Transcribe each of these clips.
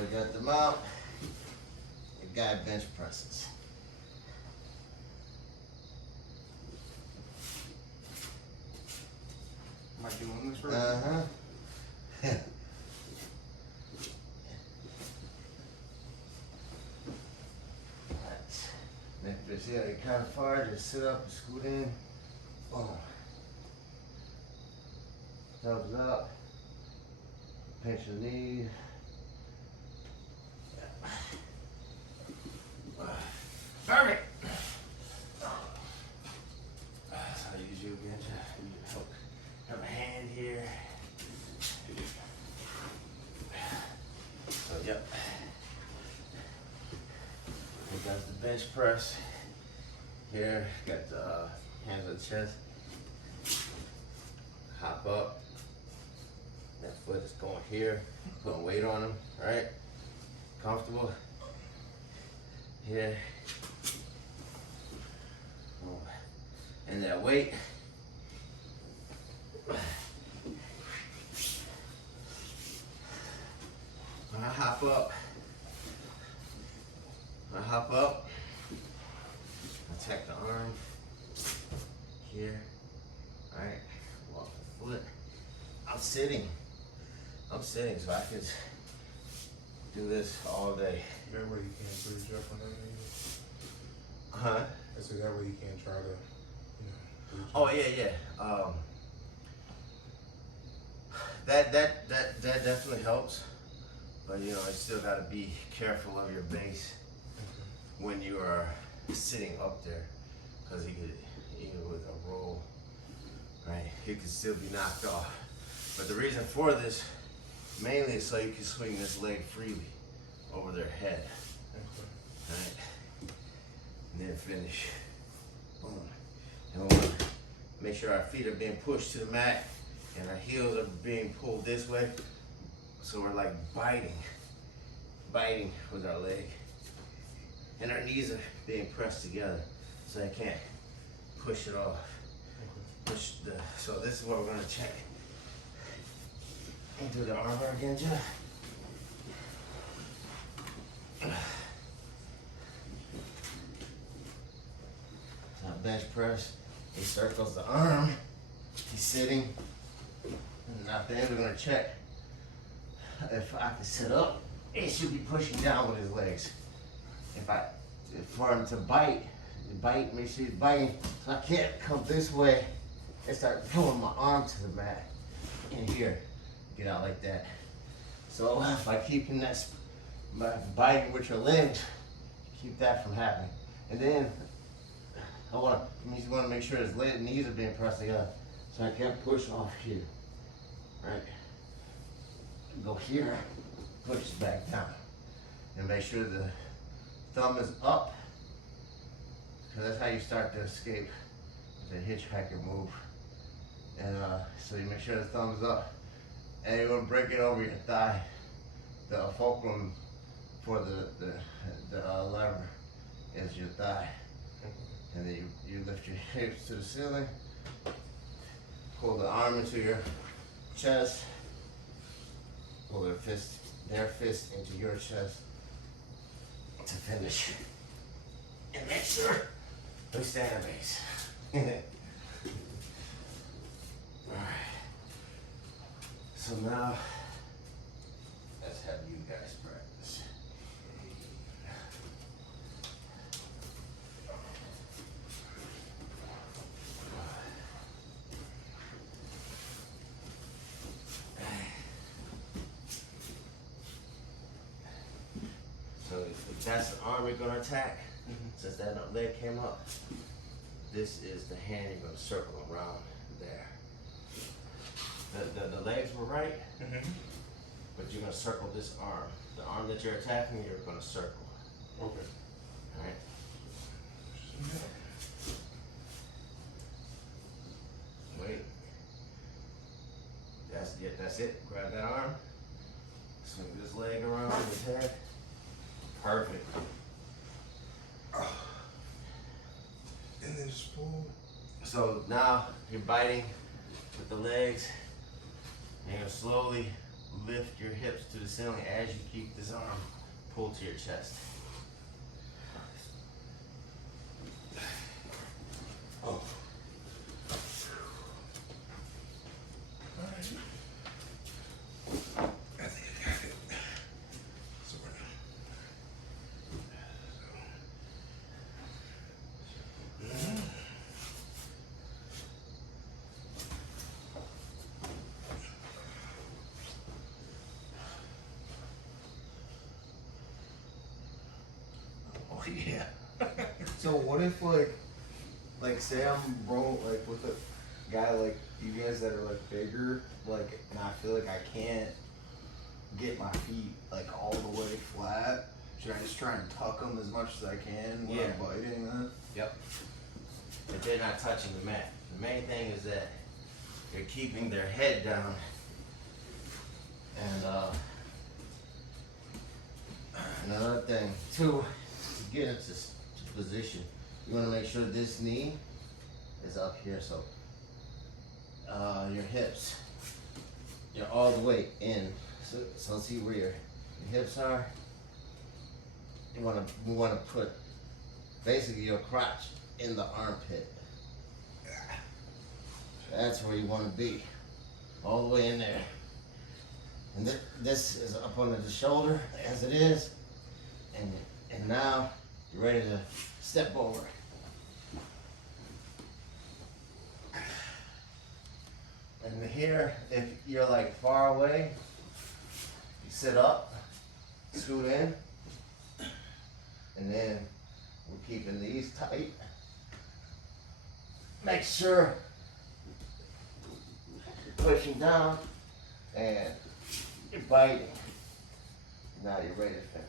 we got them out. The guy bench presses. Am I doing this right? Uh-huh. Neck this here, kind of far, just sit up and scoot in. Boom. Thumbs up. Pinch your knees. Perfect. So I use you again to help. Have a hand here. So yep. Here goes the bench press. Here, got the hands on the chest. Hop up. That foot is going here. Putting weight on them, right? Comfortable. Here. And that weight. When I hop up, attack the arm here. All right, walk the foot. I'm sitting, so I can do this all day. That way you can't bridge up on that angle. Huh? I said that way you can't try to, bridge Oh up. yeah. That definitely helps, but you still gotta be careful of your base when you are sitting up there, because he could, with a roll, right, he could still be knocked off. But the reason for this mainly is so you can swing this leg freely over their head, right, and then finish. Boom. And we want to make sure our feet are being pushed to the mat and our heels are being pulled this way, so we're like biting with our leg. And our knees are being pressed together, so I can't push it off. So this is what we're gonna check. And do the armbar again, Jeff. Now bench press, he circles the arm, he's sitting. And at the end we're gonna check if I can sit up, he should be pushing down with his legs. For him to bite, make sure he's biting. So I can't come this way and start pulling my arm to the mat. In here, get out like that. So by keeping that, by biting with your legs, keep that from happening. And then you want to make sure his knees are being pressed together. So I can't push off here, right? Go here, push back down, and make sure the thumb is up, because that's how you start to escape the hitchhiker move. And so you make sure the thumb's up, and you're gonna break it over your thigh. The fulcrum for the lever is your thigh, and then you lift your hips to the ceiling, pull the arm into your chest, pull their fist into your chest to finish. And make sure we stay in base. Alright. So now, let's have you guys practice. So if that's the arm you're gonna attack, since that leg came up, this is the hand you're gonna circle around there. The legs were right, but you're gonna circle this arm. The arm that you're attacking, you're gonna circle. Okay. Alright? Wait. That's it. Grab that arm. Swing this leg around his head. Perfect. And then just pull. So now you're biting with the legs, and you're gonna slowly lift your hips to the ceiling as you keep this arm pulled to your chest. Oh. Alright. I think I got it. Sort of. Oh yeah. So what if like say I'm rolling like with a guy like you guys that are like bigger, like, and I feel like I can't get my feet like all the way flat. Should I just try and tuck them as much as I can when I'm biting then? Yep. If they're not touching the mat. The main thing is that they're keeping their head down. And another thing too, to get into position, you want to make sure this knee is up here, so your hips, you're all the way in. So see where your hips are. We want to put basically your crotch in the armpit. That's where you want to be, all the way in there. And this is up under the shoulder as it is, and now you're ready to step over. And here, if you're like far away, you sit up, scoot in, and then we're keeping these tight. Make sure you're pushing down and you're biting. Now you're ready to finish.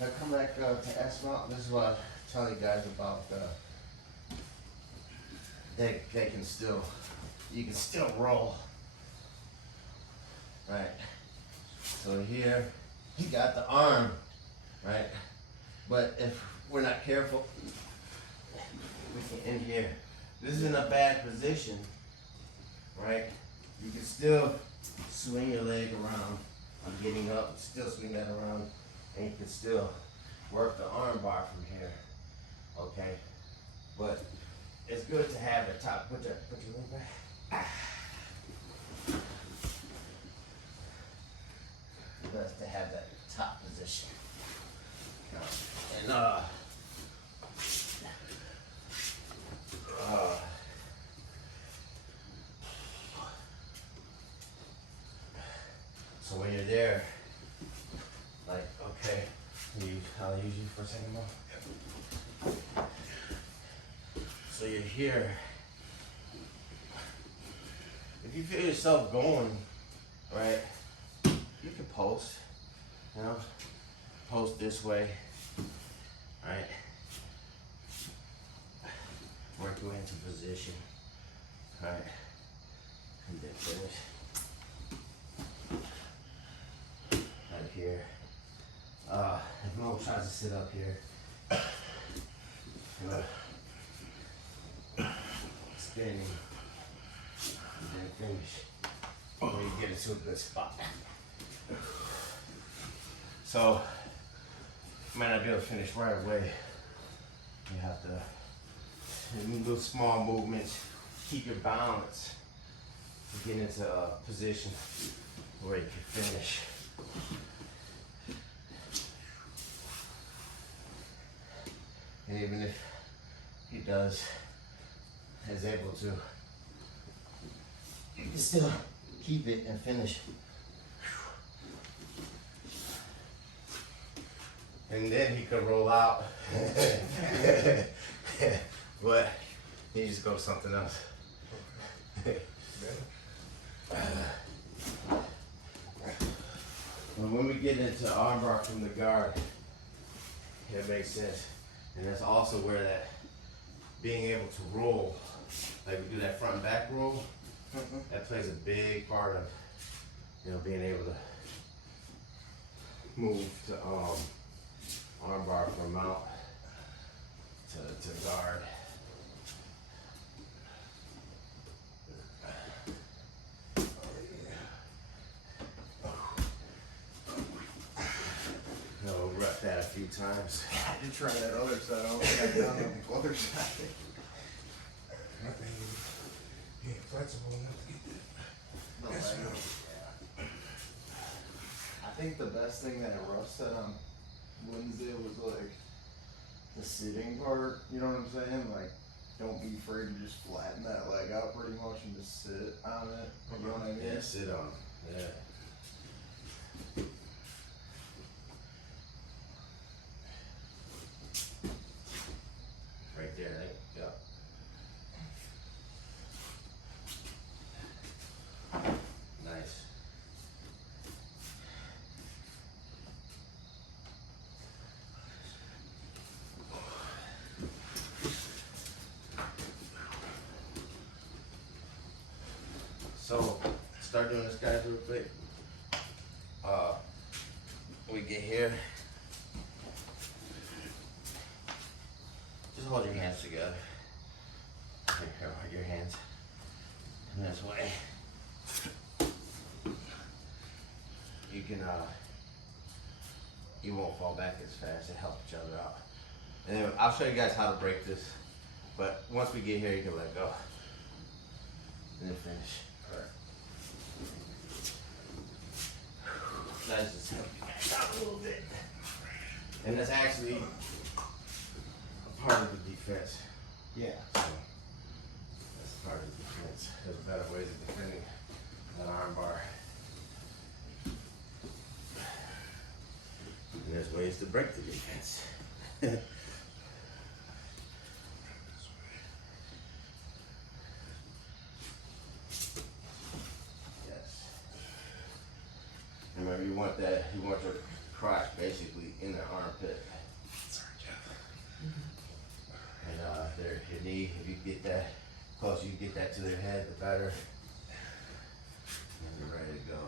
Now come back to S mount. This is what I'm telling you guys about. They can still, you can still roll. Right. So here, you got the arm, right? But if we're not careful, we can end here. This isn't a bad position, right? You can still swing your leg around. I'm getting up, still swing that around, and you can still work the arm bar from here, okay? But it's good to have the top. Put your leg back. Best to have that top position. And so when you're there, like, okay, I'll use you for a second more. So you're here. If you feel yourself going, right, you can post, you know, post this way, right? Work your way into position, right? And then finish. Right here. If Mo tries to sit up here, spinning, and then finish. When you get into a good spot. So, you might not be able to finish right away. You have to do small movements, keep your balance, to get into a position where you can finish. And even if he is able to, you can still keep it and finish. And then he could roll out. But he just go something else. When we get into armbar from the guard, it makes sense. And that's also where that being able to roll, like we do that front and back roll, that plays a big part of, you know, being able to move to armbar from mount to guard. times. I did try that other side. I don't think I've done the other side. My thing is, he ain't flexible enough to get that. No, That's I know. right. Yeah. I think the best thing that Russ said on Wednesday was like the sitting part. You know what I'm saying? Like, don't be afraid to just flatten that leg out pretty much and just sit on it. You know what I mean? Yeah, sit on. Yeah. Right there, right? Yeah. Nice. So, start doing this, guys, real quick. We get here. Just hold your hands together. Here, hold your hands in this way. You can, you won't fall back as fast. It helps each other out. And then I'll show you guys how to break this. But once we get here, you can let go. And then finish. Alright. Let's just help you guys out a little bit. And that's actually a part of the defense. Yeah. So that's part of the defense. There's better ways of defending an armbar. And there's ways to break the defense. Yes. Remember, you want your crotch basically in the armpit. Sorry, Jeff. And there, your knee, if you get that close, you get that to their head, the better. And you're ready to go.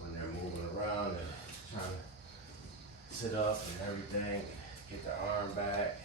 When they're moving around and trying to sit up and everything, get their arm back.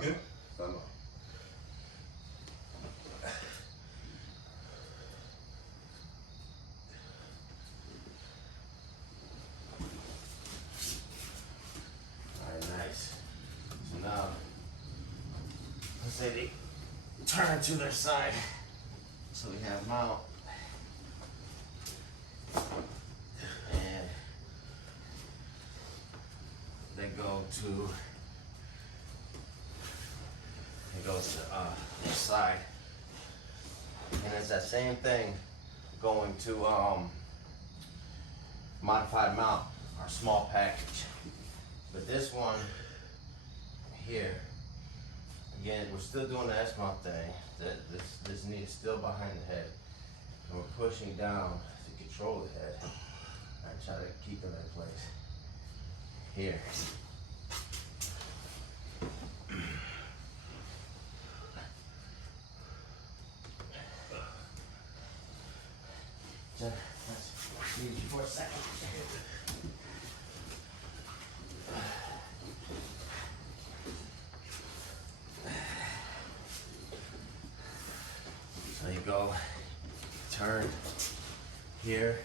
Good? Thumb up. Alright, nice. So now, let's say they turn to their side. So we have mount. And they go to the side. And it's that same thing going to modified mount, our small package. But this one here, again, we're still doing the S-mount thing. This knee is still behind the head. And we're pushing down to control the head. I try to keep them in place. Here. Need you for a second. So you go here.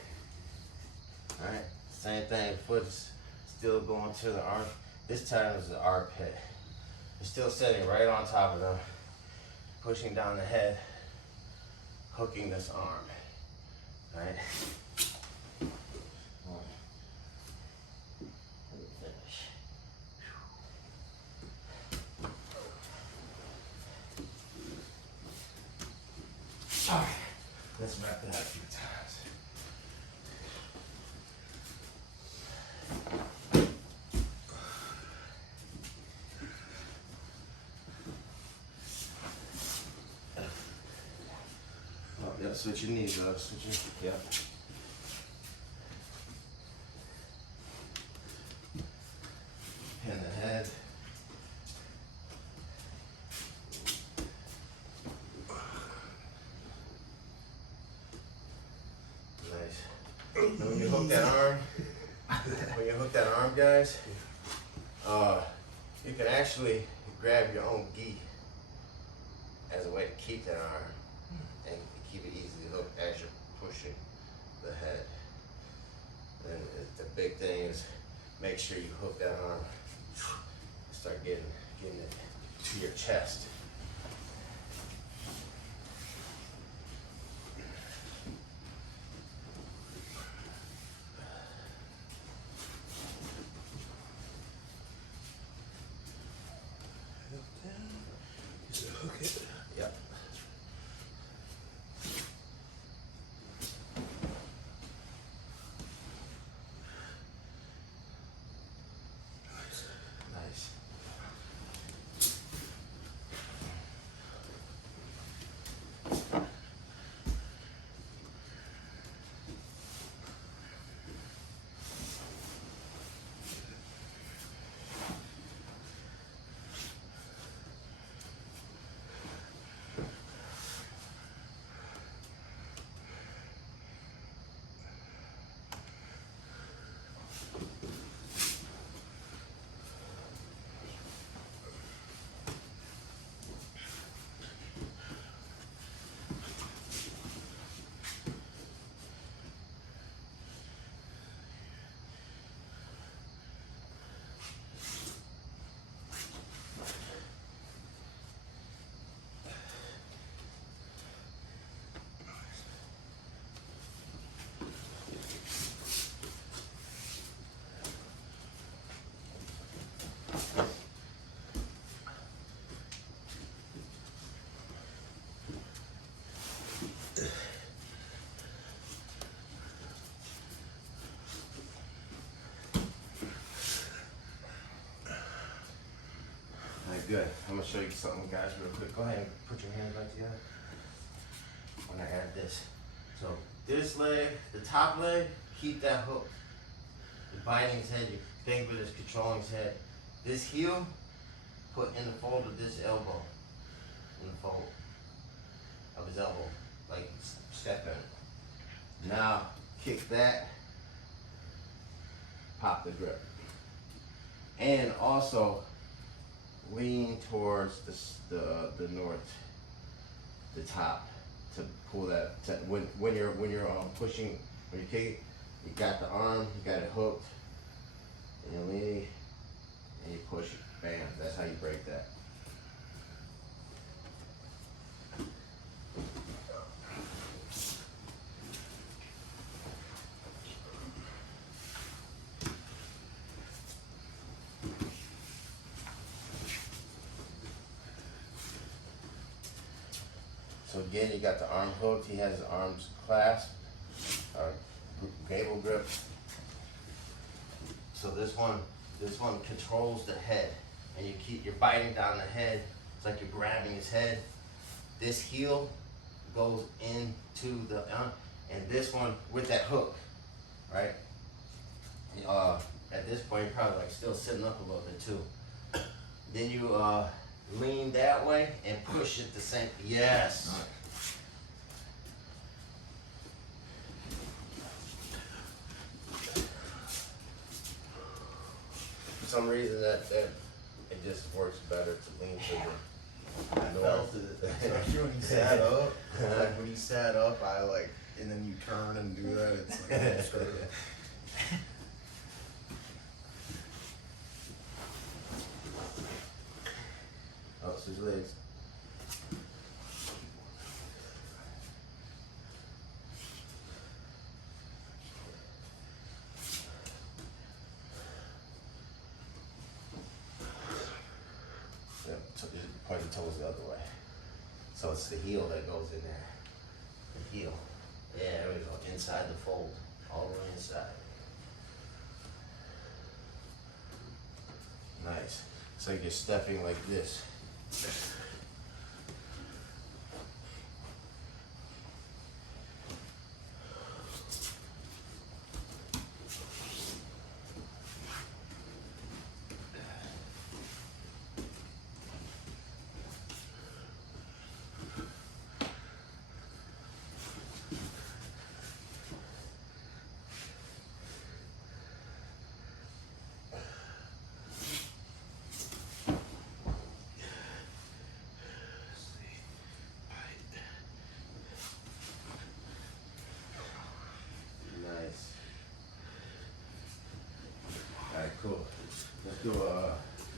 All right, same thing. Foot's still going to the arm. This time is the armpit. You're still sitting right on top of them, pushing down the head, hooking this arm. All right. All right, let's wrap that a few times. Oh, yep, switch your knees up, yep. Pin the head. Nice. Now when you hook that arm, guys, you can actually grab your own gi as a way to keep that arm and keep it easily hooked as you're pushing the head. Then the big thing is make sure you hook that arm. Start getting it to your chest. Just hook it. Yep. Nice. Good. I'm gonna show you something, guys, real quick. Go ahead and put your hands right together. When I add this. So this leg, the top leg, keep that hook. You're biting his head, your finger is controlling his head. This heel, put in the fold of this elbow. In the fold of his elbow. Like step in. Now kick that, pop the grip. And also lean towards the north, the top, to pull that. When you're pushing, when you kick it, you got the arm, you got it hooked, and you're leaning, and you push it. Bam! That's how you break that. So again, you got the arm hooked. He has his arms clasped, gable grip. So this one controls the head, and you're biting down the head. It's like you're grabbing his head. This heel goes into the and this one with that hook, right? At this point, you're probably like still sitting up a little bit too. Then you lean that way and push it the same. Yes. For some reason that it just works better to lean to the I felt it, especially when he sat up. Like when he sat up, I like and then you turn and do that. It's like screw. Oh, switch legs. Yep, so point the toes the other way. So it's the heel that goes in there. The heel. Yeah, there we go. Inside the fold. All the way inside. Nice. It's like you're stepping like this. Nice. Alright, cool. Let's do a